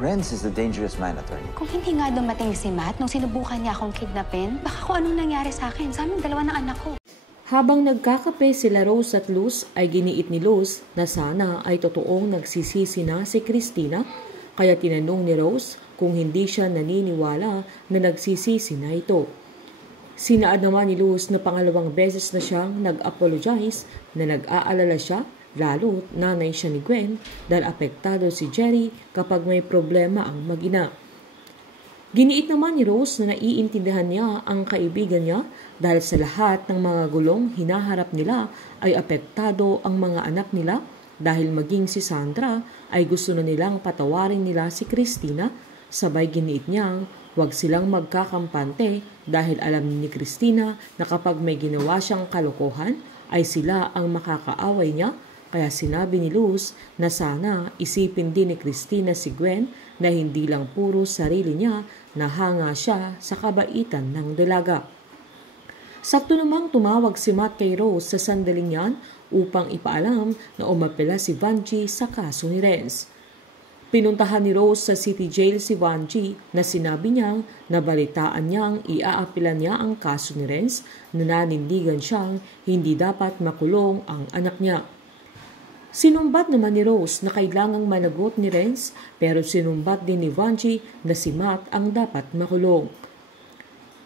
Renz is a dangerous man, attorney. Kung hindi nga dumating si Matt nung sinubukan niya akong kidnapin, baka kung anong nangyari sa akin, sa aming dalawa ng anak ko. Habang nagkakape sila Rose at Luz, ay giniit ni Luz na sana ay totoong nagsisisi na si Cristina, kaya tinanong ni Rose kung hindi siya naniniwala na nagsisisi na ito. Sinaad naman ni Luz na pangalawang beses na siyang nag-apologize na nag-aalala siya, lalo't nanay siya ni Gwen dahil apektado si Jerry kapag may problema ang mag-ina. Giniit naman ni Rose na naiintindihan niya ang kaibigan niya dahil sa lahat ng mga gulong hinaharap nila ay apektado ang mga anak nila dahil maging si Sandra ay gusto na nilang patawarin nila si Cristina. Sabay giniit niyang huwag silang magkakampante dahil alam ni Cristina na kapag may ginawa siyang kalokohan ay sila ang makakaaway niya. Kaya sinabi ni Luz na sana isipin din ni Cristina si Gwen na hindi lang puro sarili niya na hanga siya sa kabaitan ng dalaga. Sakto namang tumawag si Matt kay Rose sa sandaling yan upang ipaalam na umapela si Vanjie sa kaso ni Renz. Pinuntahan ni Rose sa city jail si Vanjie na sinabi niyang nabalitaan niyang iaapila niya ang kaso ni Renz na nanindigan siyang hindi dapat makulong ang anak niya. Sinumbat naman ni Rose na kailangang managot ni Renz pero sinumbat din ni Vanjie na si Matt ang dapat makulong.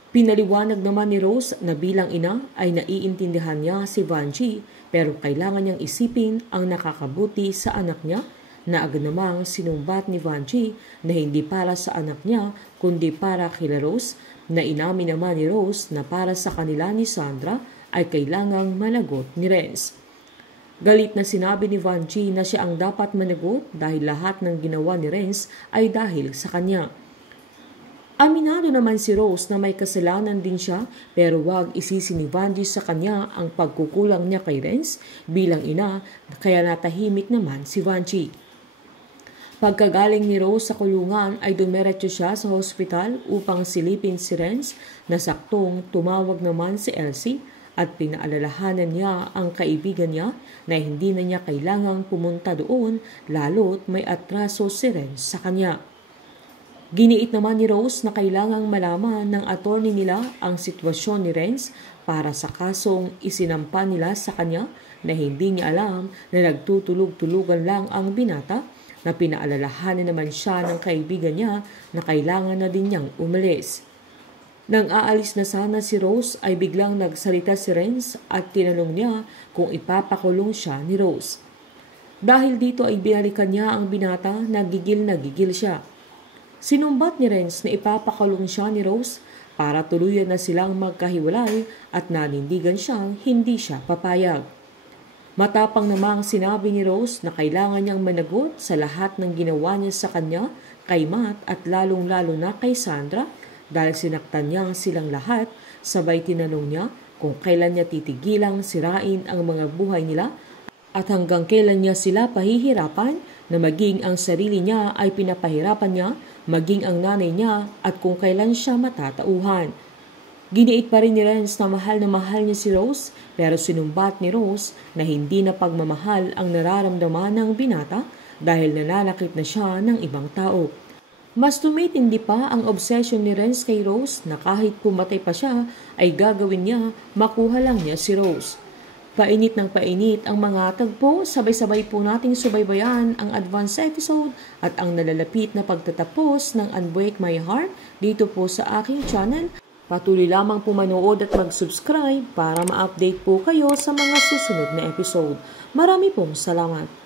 Pinaliwanag naman ni Rose na bilang ina ay naiintindihan niya si Vanjie pero kailangan niyang isipin ang nakakabuti sa anak niya na agad namang sinumbat ni Vanjie na hindi para sa anak niya kundi para kila Rose na inamin naman ni Rose na para sa kanila ni Sandra ay kailangang managot ni Renz. Galit na sinabi ni Vanjie na siya ang dapat managot dahil lahat ng ginawa ni Renz ay dahil sa kanya. Aminado naman si Rose na may kasalanan din siya pero wag isisi ni Vanjie sa kanya ang pagkukulang niya kay Renz bilang ina kaya natahimik naman si Vanjie. Pagkagaling ni Rose sa kulungan ay dumiretso siya sa hospital upang silipin si Renz na saktong tumawag naman si Elsie at pinaalalahanan niya ang kaibigan niya na hindi na niya kailangang pumunta doon lalo't may atraso si Renz sa kanya. Giniit naman ni Rose na kailangang malaman ng attorney nila ang sitwasyon ni Renz para sa kasong isinampa nila sa kanya na hindi niya alam na nagtutulog-tulugan lang ang binata na pinaalalahanan naman siya ng kaibigan niya na kailangan na din niyang umalis. Nang aalis na sana si Rose ay biglang nagsalita si Renz at tinanong niya kung ipapakulong siya ni Rose. Dahil dito ay binalikan niya ang binata na gigil siya. Sinumbat ni Renz na ipapakulong siya ni Rose para tuluyan na silang magkahiwalay at nanindigan siyang hindi siya papayag. Matapang namang sinabi ni Rose na kailangan niyang managot sa lahat ng ginawa niya sa kanya, kay Matt at lalong-lalo na kay Sandra dahil sinaktan niya silang lahat. Sabay tinanong niya kung kailan niya titigilang sirain ang mga buhay nila at hanggang kailan niya sila pahihirapan na maging ang sarili niya ay pinapahirapan niya, maging ang nanay niya at kung kailan siya matatauhan. Giniit pa rin ni Renz na mahal niya si Rose pero sinumbat ni Rose na hindi na pagmamahal ang nararamdaman ng binata dahil nananakit na siya ng ibang tao. Mas tumitindi pa ang obsession ni Renz kay Rose na kahit pumatay pa siya ay gagawin niya makuha lang niya si Rose. Painit ng painit ang mga tagpo, sabay-sabay po nating subaybayan ang advance episode at ang nalalapit na pagtatapos ng Unbreak My Heart dito po sa aking channel. Patuloy lamang po manood at mag-subscribe para ma-update po kayo sa mga susunod na episode. Marami pong salamat.